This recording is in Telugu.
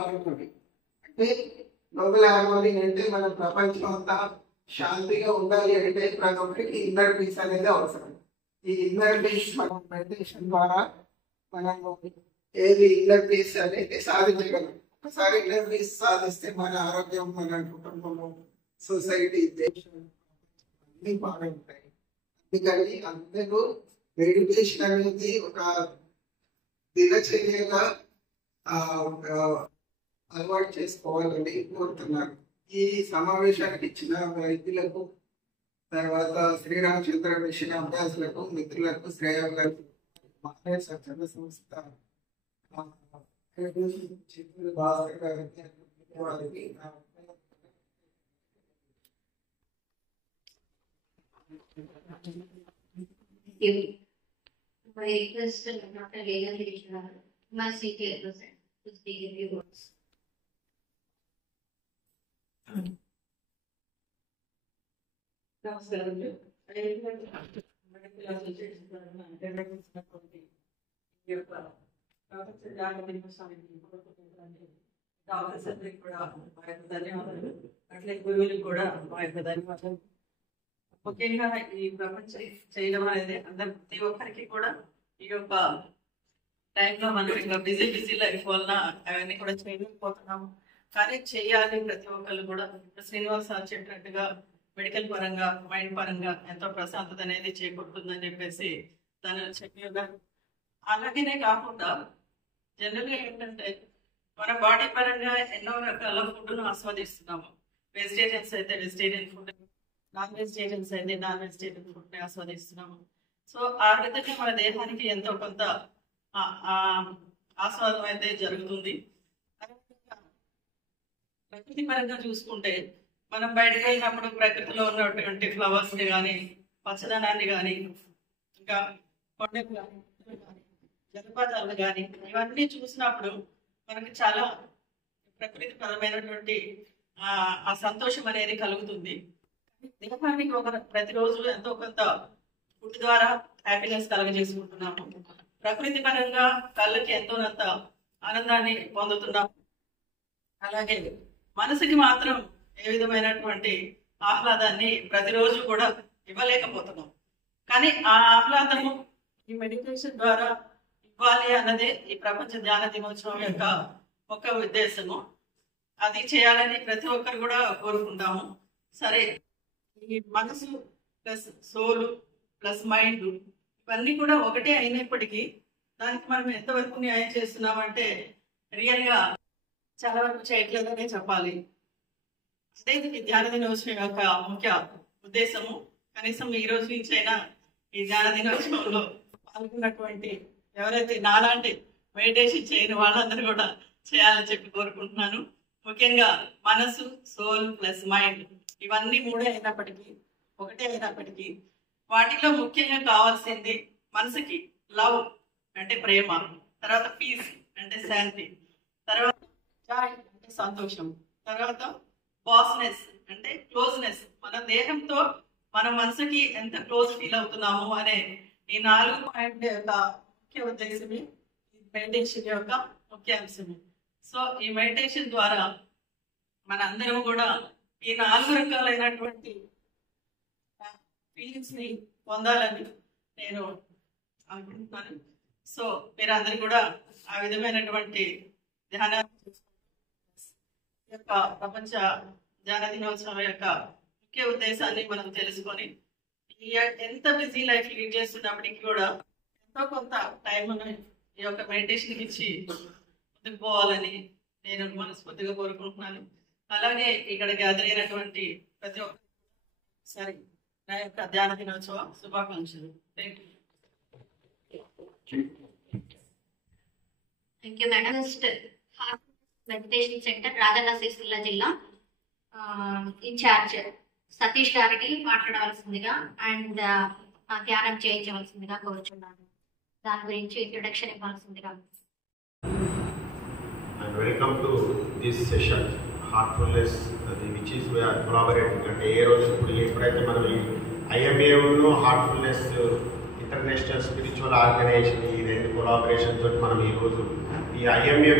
హార్మోని. అంటే గ్లోబల్ హార్మోని అంటే మన ప్రపంచం అంతా శాంతిగా ఉండాలి అంటే ప్రతి ఒక్కరికి ఇన్నర్ పీస్ అనేది అవసరం. ఈ ఇన్నర్ పీస్ మనం మెడిటేషన్ ద్వారా మనం ఏది ఇన్నర్ పీస్ అనేది సాధించగలం. ఒకసారి ఇన్నర్ పీస్ సాధిస్తే మన ఆరోగ్యం, మన కుటుంబము, సొసైటీ, దేశం అన్ని బాగుంటాయి. అందుకని అందరూ మెడిటేషన్ అనేది ఒక దినచర్యగా అలవాటు చేసుకోవాలని కోరుతున్నాను. ఈ సమావేశానికి ఇచ్చిన వైద్యులకు, తర్వాత శ్రీరామచంద్ర మిషన్ అభ్యాసులకు, మిత్రులకు, శ్రేయోగులకు, మానవ స్వచ్ఛంద సంస్థ చిత్తూరు భాస్కర్ గారికి My request to Dr. Leila Krishna, my CTA present, to speak a few words. నమస్కారం. మెడికల్ అసోసియేషన్ నిర్వహిస్తున్నటువంటి ఈ యొక్క ప్రపంచ జ్ఞాన దినోత్సవానికి డాక్టర్స్ అందరికి కూడా మా యొక్క ధన్యవాదాలు. అట్లే గురువులకు కూడా మా యొక్క ధన్యవాదాలు. ముఖ్యంగా ఈ ప్రపంచం చేయడం అనేది అందరు ప్రతి ఒక్కరికి కూడా ఈ యొక్క టైంలో మనం ఇంకా బిజీ లైఫ్ వలన అవన్నీ కూడా చేయలేకపోతున్నాము. కానీ చేయాలి ప్రతి ఒక్కరు కూడా. శ్రీనివాస్ సార్ చెప్పినట్టుగా మెడికల్ పరంగా, మైండ్ పరంగా ఎంతో ప్రశాంతత అనేది చేకూరుతుందని చెప్పేసి తను చెప్పారు. అలాగనే కాకుండా జనరల్గా ఏంటంటే మన బాడీ పరంగా ఎన్నో రకాల ఫుడ్ను ఆస్వాదిస్తున్నాము. వెజిటేరియన్స్ అయితే వెజిటేరియన్ ఫుడ్, నాన్ వెజిటేరియన్స్ అయితే నాన్ వెజిటేరియన్ ఫుడ్ని ఆస్వాదిస్తున్నాము. సో ఆ విధంగా మన దేహానికి ఎంతో కొంత ఆస్వాదం అయితే జరుగుతుంది. ప్రకృతి పరంగా చూసుకుంటే మనం బయటకు వెళ్ళినప్పుడు ప్రకృతిలో ఉన్నటువంటి ఫ్లవర్స్ని కానీ, పచ్చదనాన్ని కానీ, ఇంకా కొండలు కానీ, జలపాతాలు కానీ ఇవన్నీ చూసినప్పుడు మనకి చాలా ప్రకృతి పరమైనటువంటి ఆ సంతోషం అనేది కలుగుతుంది. దేహానికి ప్రతిరోజు ఎంతో కొంత ఫుడ్ ద్వారా హ్యాపీనెస్ కలగజేసుకుంటున్నాము. ప్రకృతి పరంగా కళ్ళకి ఎంతోనంత ఆనందాన్ని పొందుతున్నాము. అలాగే మనసుకి మాత్రం ఏ విధమైనటువంటి ఆహ్లాదాన్ని ప్రతిరోజు కూడా ఇవ్వలేకపోతున్నాం. కానీ ఆ ఆహ్లాదము ఈ మెడిటేషన్ ద్వారా ఇవ్వాలి అన్నదే ఈ ప్రపంచ ధ్యాన దినోత్సవం యొక్క ఒక ఉద్దేశము. అది చేయాలని ప్రతి ఒక్కరు కూడా కోరుకుంటాము. సరే, ఈ మనసు ప్లస్ సోలు ప్లస్ మైండ్ ఇవన్నీ కూడా ఒకటే అయినప్పటికీ దానికి మనం ఎంతవరకు న్యాయం చేస్తున్నామంటే రియల్గా చాలా వరకు చేయట్లేదనే చెప్పాలి. అదే ధ్యాన దినోత్సవం యొక్క ముఖ్య ఉద్దేశము. కనీసం ఈ రోజు నుంచి అయినా ఈ ధ్యాన దినోత్సవంలో పాల్గొన్నటువంటి ఎవరైతే నాలాంటి మెడిటేషన్ చేయని వాళ్ళందరూ కూడా చేయాలని చెప్పి కోరుకుంటున్నాను. ముఖ్యంగా మనసు, సోల్ ప్లస్ మైండ్ ఇవన్నీ మూడే అయినప్పటికీ, ఒకటే అయినప్పటికీ వాటిలో ముఖ్యంగా కావాల్సింది మనసుకి లవ్ అంటే ప్రేమ, తర్వాత పీస్ అంటే శాంతి, తర్వాత జాయ్ అంటే సంతోషం, తర్వాత బాస్నెస్ అంటే క్లోజ్నెస్, మన దేహంతో మన మనసుకి ఎంత క్లోజ్ ఫీల్ అవుతున్నాము అనే ఈ 4 పాయింట్ల యొక్క ముఖ్య ఉద్దేశమే ఈ మెడిటేషన్ యొక్క ముఖ్య అంశమే. సో ఈ మెడిటేషన్ ద్వారా మన అందరం కూడా ఈ 4 రకాలైనటువంటి ఫీలింగ్స్ ని పొందాలని నేను అనుకుంటున్నాను. సో మీరందరూ కూడా ఆ విధమైనటువంటి ధ్యాన యొక్క ప్రపంచ ధ్యాన దినోత్సవం యొక్క ముఖ్య ఉద్దేశాన్ని మనం తెలుసుకొని ఎంత బిజీ లైఫ్ లీడ్ చేస్తున్నప్పటికీ కూడా ఎంతో కొంత టైంని ఈ యొక్క మెడిటేషన్కి ఇచ్చి ముందుకు పోవాలని నేను మనస్ఫూర్తిగా కోరుకుంటున్నాను. అలాగే ఇక్కడ గ్యాదర్ అయినటువంటి ప్రతి ఒక్కరి నా యొక్క ధ్యాన దినోత్సవ శుభాకాంక్షలు. Thank you madam. Meditation centre Rajanna Sircilla జిల్లా ఇన్ఛార్జ్ సతీష్ గారికి మాట్లాడవలసిందిగా అండ్ ధ్యానం చేయించవలసిందిగా కోరుచున్నాను. దాని గురించి ఇంట్రొడక్షన్ ఇవ్వాల్సిందిగా. Welcome to this session Heartfulness, which is we are collaborating. అంటే ఏ రోజు ఎప్పుడైతే మనం ఈ ఐఎంఏను హార్ట్ఫుల్నెస్ ఇంటర్నేషనల్ స్పిరిచువల్ ఆర్గనైజేషన్ ఈ 2 కొలాబరేషన్ తోటి మనం ఈరోజు ఈ ఐఎంఏ